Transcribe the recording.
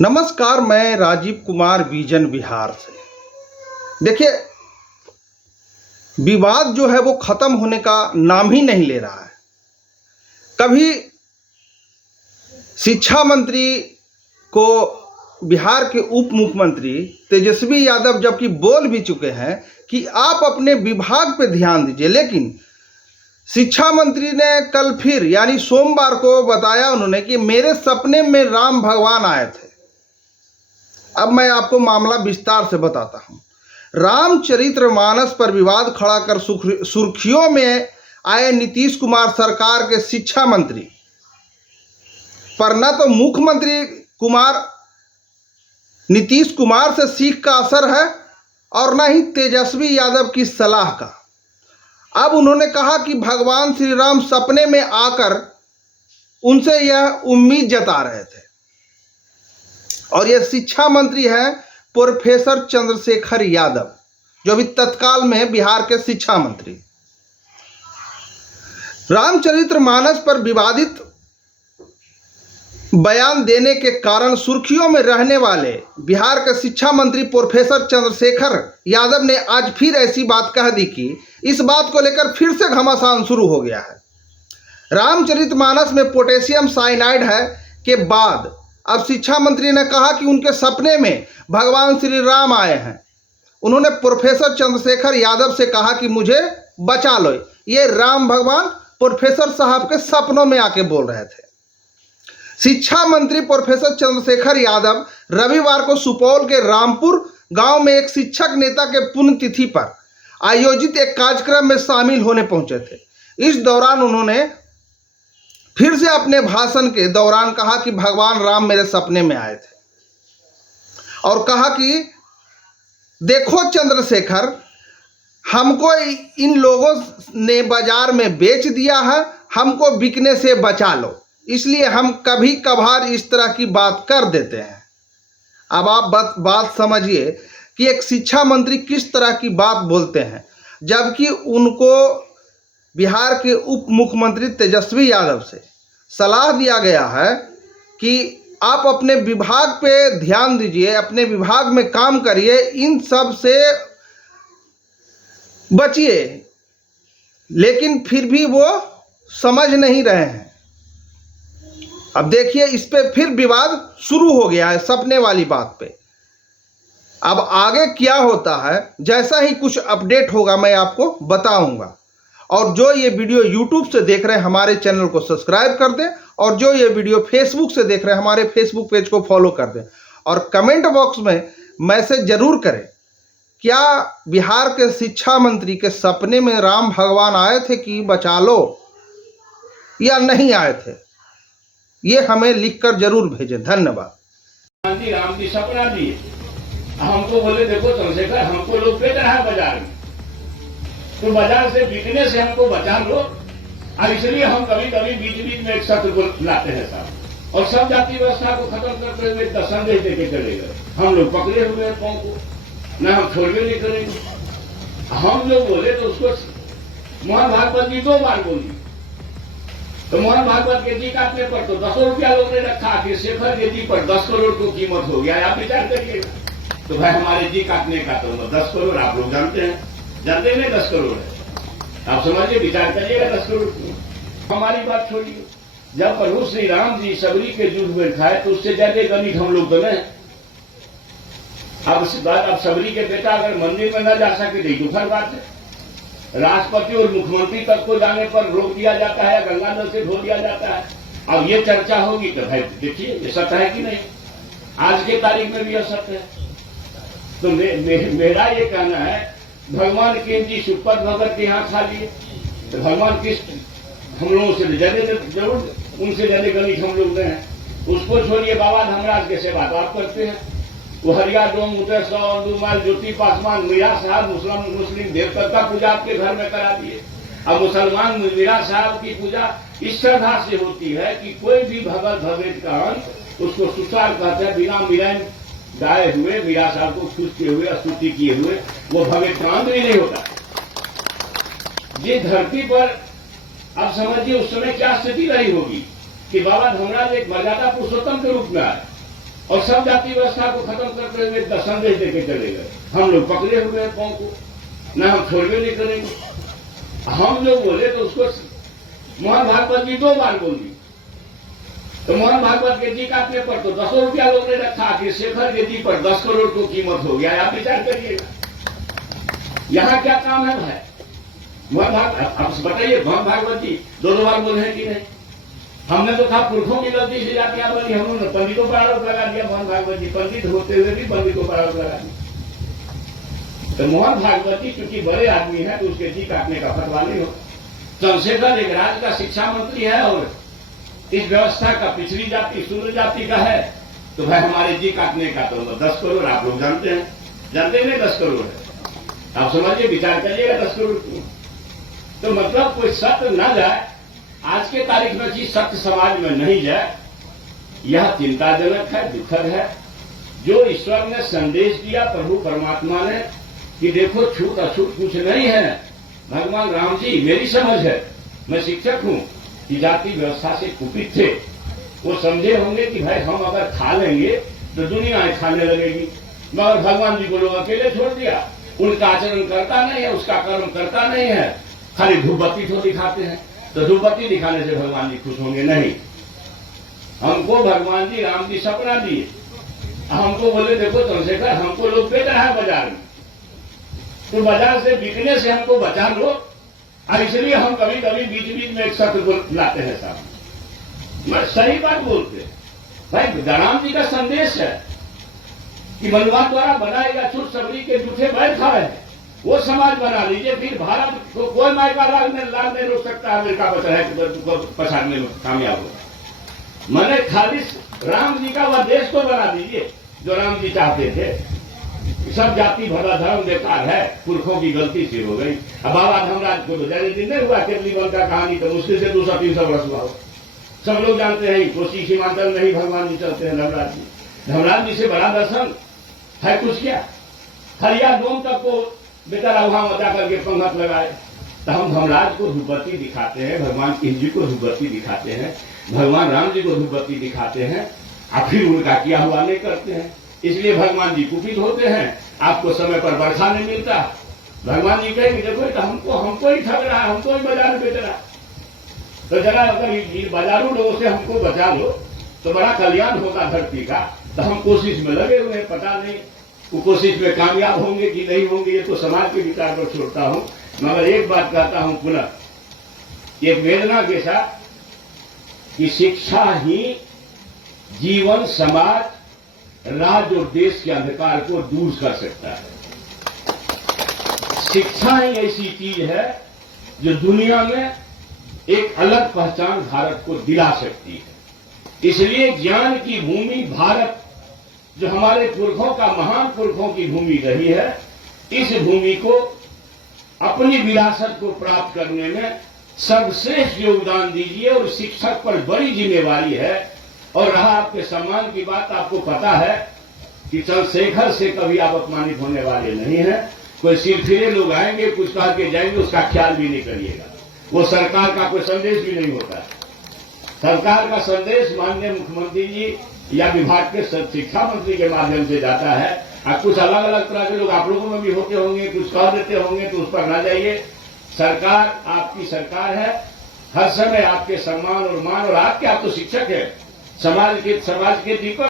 नमस्कार, मैं राजीव कुमार विजन बिहार से। देखिए, विवाद जो है वो खत्म होने का नाम ही नहीं ले रहा है। कभी शिक्षा मंत्री को बिहार के उप मुख्यमंत्री तेजस्वी यादव जबकि बोल भी चुके हैं कि आप अपने विभाग पे ध्यान दीजिए, लेकिन शिक्षा मंत्री ने कल फिर यानी सोमवार को बताया उन्होंने कि मेरे सपने में राम भगवान आए थे। अब मैं आपको मामला विस्तार से बताता हूं। रामचरितमानस पर विवाद खड़ा कर सुर्खियों में आए नीतीश कुमार सरकार के शिक्षा मंत्री पर न तो मुख्यमंत्री कुमार नीतीश कुमार से सीख का असर है और न ही तेजस्वी यादव की सलाह का। अब उन्होंने कहा कि भगवान श्री राम सपने में आकर उनसे यह उम्मीद जता रहे थे। और यह शिक्षा मंत्री हैं प्रोफेसर चंद्रशेखर यादव, जो अभी तत्काल में बिहार के शिक्षा मंत्री। रामचरितमानस पर विवादित बयान देने के कारण सुर्खियों में रहने वाले बिहार के शिक्षा मंत्री प्रोफेसर चंद्रशेखर यादव ने आज फिर ऐसी बात कह दी कि इस बात को लेकर फिर से घमासान शुरू हो गया है। रामचरितमानस में पोटेशियम साइनाइड है के बाद अब शिक्षा मंत्री ने कहा कि उनके सपने में भगवान श्री राम आए हैं। उन्होंने प्रोफेसर चंद्रशेखर यादव से कहा कि मुझे बचा लो। ये राम भगवान प्रोफेसर साहब के सपनों में आके बोल रहे थे। शिक्षा मंत्री प्रोफेसर चंद्रशेखर यादव रविवार को सुपौल के रामपुर गांव में एक शिक्षक नेता के पुण्यतिथि पर आयोजित एक कार्यक्रम में शामिल होने पहुंचे थे। इस दौरान उन्होंने फिर से अपने भाषण के दौरान कहा कि भगवान राम मेरे सपने में आए थे और कहा कि देखो चंद्रशेखर, हमको इन लोगों ने बाजार में बेच दिया है, हमको बिकने से बचा लो, इसलिए हम कभी कभार इस तरह की बात कर देते हैं। अब आप बात समझिए कि एक शिक्षा मंत्री किस तरह की बात बोलते हैं, जबकि उनको बिहार के उप मुख्यमंत्री तेजस्वी यादव से सलाह दिया गया है कि आप अपने विभाग पे ध्यान दीजिए, अपने विभाग में काम करिए, इन सब से बचिए, लेकिन फिर भी वो समझ नहीं रहे हैं। अब देखिए, इस पे फिर विवाद शुरू हो गया है सपने वाली बात पे। अब आगे क्या होता है, जैसा ही कुछ अपडेट होगा मैं आपको बताऊंगा। और जो ये वीडियो YouTube से देख रहे हैं हमारे चैनल को सब्सक्राइब कर दें, और जो ये वीडियो Facebook से देख रहे हैं हमारे Facebook पेज को फॉलो कर दें, और कमेंट बॉक्स में मैसेज जरूर करें, क्या बिहार के शिक्षा मंत्री के सपने में राम भगवान आए थे कि बचा लो, या नहीं आए थे? ये हमें लिखकर जरूर भेजें। धन्यवाद। राम जी सपना दिए, हमको बोले देखो चंद्रशेखर, हमको लोग बेच रहा है बाजार में, तो बाजार से बिकने से हमको बचा लो। और इसलिए हम कभी कभी बीच बीच में एक सत्र को लाते हैं साहब, और सब जाति व्यवस्था को खत्म करते हुए एक संदेश देके चले गए। हम लोग पकड़े हुए हैं पांव को, न हम छोड़वे नहीं करेंगे। हम लोग बोले तो उसको मोहन भागवत जी 2 बार बोली, तो मोहन भागवत के जी काटने पर तो 10 रुपया लोग ने रखा, कि शेखर के जी पर 10 करोड़ को कीमत हो गया। आप विचार करिएगा। तो भाई हमारे जी काटने का तो 10 करोड़ आप लोग जानते हैं, जानते हैं 10 करोड़ है। आप समझिए, विचार करिएगा 10 करोड़। हमारी बात छोड़िए, जब प्रभु श्री राम जी सबरी के युद्ध में खाए तो उससे ज्यादा गणित हम लोग तो नहीं। अब सबरी के बेटा अगर मंदिर में न जा सके तो दुखद बात है। राष्ट्रपति और मुख्यमंत्री तक को जाने पर रोक दिया जाता है, गंगा नल से धो दिया जाता है। अब ये चर्चा होगी तो भाई देखिए ये सत्य है कि नहीं, आज के तारीख में भी यह सत्य है। तो मेरा ये कहना है, भगवान के जी सुपद भगत के यहाँ खा लिए, तो भगवान किस हम लोगों से जरूर उनसे ज्यादा गणित हम लोग हैं। उसको छोड़िए, बाबा धर्मराज के सेवा तो आप करते हैं। वो हरिया डोम उतरसौ अंदुमाल ज्योति पासवान मीरा साहब मुस्लिम देवता पूजा आपके घर में करा दिए। अब मुसलमान मीरा साहब की पूजा इस श्रद्धा से होती है कि कोई भी भगत भगत का अंत उसको सुसार कहते हैं, बिना मिलान गाए हुए, मीरा साहब को खुश किए हुए, स्तुति किए हुए वो भगत का अंत भी नहीं होता। ये धरती पर अब समझिए उस समय क्या स्थिति रही होगी कि बाबा धर्मराज एक मर्यादा पुरुषोत्तम के रूप में आए, और सब जाति व्यवस्था को खत्म करते हुए एक संदेश देके चले गए। हम लोग पकड़े हुए हैं पांव को, न हम छोड़वे नहीं करेंगे। हम लोग बोले तो उसको मोहन भागवत जी 2 बार बोल दी, तो मोहन भागवत के जी काटने पर तो 10 रुपया लोग ने रखा कि शेखर के जी पर 10 करोड़ को कीमत हो गया। आप विचार करिएगा, यहाँ क्या काम है भाई? मोहन भागवत, आप बताइए, मोहन भागवत जी 2 बार बोले हैं कि नहीं? हमने तो कहा पुरखों की गलती से जातियां बनी, हमने पंडितों पर आरोप लगा दिया। मोहन भागवत जी पंडित होते हुए भी पंडितों पर आरोप लगा दिया। तो मोहन भागवत जी क्योंकि बड़े आदमी है तो उसके जी काटने का फतवा नहीं हो। चंद्रशेखर एक राज्य का शिक्षा मंत्री है और इस व्यवस्था का पिछड़ी जाति शूद्र जाति का है, तो भाई हमारे जी काटने का तो 10 करोड़ आप लोग जानते हैं, जानते हैं 10 करोड़ है। आप समझिए, विचार करिएगा 10 करोड़ की। तो मतलब कोई सत्य ना जाए, आज के तारीख में चीज सत्य समाज में नहीं जाए, यह चिंताजनक है, दुखद है। जो ईश्वर ने संदेश दिया प्रभु परमात्मा ने कि देखो छूत अछूत कुछ नहीं है, भगवान राम जी, मेरी समझ है, मैं शिक्षक हूं, कि जाति व्यवस्था से कुपित थे। वो समझे होंगे कि भाई हम अगर खा लेंगे तो दुनिया खाने लगेगी, मगर भगवान जी को लोग अकेले छोड़ दिया। उनका आचरण करता नहीं है, उसका कर्म करता नहीं है, खाली धूप बत्ती तो दिखाते हैं। तो धूप बत्ती दिखाने से भगवान जी खुश होंगे? नहीं। हमको भगवान जी राम जी सपना दिए, हमको बोले देखो चंद्रशेखर, हमको लोग बेच रहा है बाजार में, तो बाजार से बिकने से हमको बचा लो। और इसलिए हम कभी कभी बीच बीच में एक सत्य लाते हैं सामने। मैं सही बात बोलते भाई, राम जी का संदेश है कि मनुवाद द्वारा बनाएगा छूट सबरी के जूठे बैठ खाए, वो समाज बना लीजिए, फिर भारत को कोई मायका लाल नहीं रोक सकता। अमेरिका बचा है पछाड़ने में कामयाब होगा। मैंने खाली राम जी का वह देश को बना दीजिए जो राम जी चाहते थे। सब जाति भला धर्म बेकार है, पुरखों की गलती से हो गई। अब बाबा धर्मराज को तो ज्यादा दिन नहीं हुआ, केवलीबल का कहानी तो मुश्किल से 200-300 वर्ष हुआ हो। सब लोग जानते हैं कोसी सीमांचल में ही भगवान जी चलते हैं। धर्मराज जी से बड़ा दर्शन है कुछ क्या? हरिया डोम तक को बेचारा वहां मचा करके पंगत लगाए। तो हम धर्मराज को धूपबत्ती दिखाते हैं, भगवान कृष्ण जी को धूपबत्ती दिखाते हैं, भगवान राम जी को धूपबत्ती दिखाते हैं, और फिर उनका किया हुआ नहीं करते हैं। इसलिए भगवान जी कुपित होते हैं, आपको समय पर बरखा नहीं मिलता। भगवान जी कहेंगे देखो तो हमको ही ठग रहा है, हमको ही बाजार बेच रहा है। तो जरा अगर बाजारू लोगों से हमको बचा लो तो बड़ा कल्याण होगा धरती का। तो हम कोशिश में लगे हुए हैं, पता नहीं वो कोशिश में कामयाब होंगे कि नहीं होंगे, ये तो समाज के विचार पर छोड़ता हूं। मगर एक बात कहता हूं पुनः, एक वेदना के साथ कि शिक्षा ही जीवन, समाज, राज्य और देश के अंधकार को दूर कर सकता है। शिक्षा ही ऐसी चीज है जो दुनिया में एक अलग पहचान भारत को दिला सकती है। इसलिए ज्ञान की भूमि भारत, जो हमारे पुरखों का, महान पुरखों की भूमि रही है, इस भूमि को अपनी विरासत को प्राप्त करने में सर्वश्रेष्ठ योगदान दीजिए। और शिक्षक पर बड़ी जिम्मेवारी है। और रहा आपके सम्मान की बात, आपको पता है कि चंद्रशेखर से कभी आप अपमानित होने वाले नहीं हैं। कोई सिरफिरे लोग आएंगे, कुछ कह के जाएंगे, उसका ख्याल भी नहीं करिएगा। वो सरकार का कोई संदेश भी नहीं होता है। सरकार का संदेश माननीय मुख्यमंत्री जी या विभाग के शिक्षा मंत्री के माध्यम से जाता है। अब कुछ अलग अलग तरह के लोग आप लोगों में भी होते होंगे, कुछ कह देते होंगे, तो उस पर ना जाइए। सरकार आपकी सरकार है, हर समय आपके सम्मान और मान, और आप तो शिक्षक है, समाज के दीपक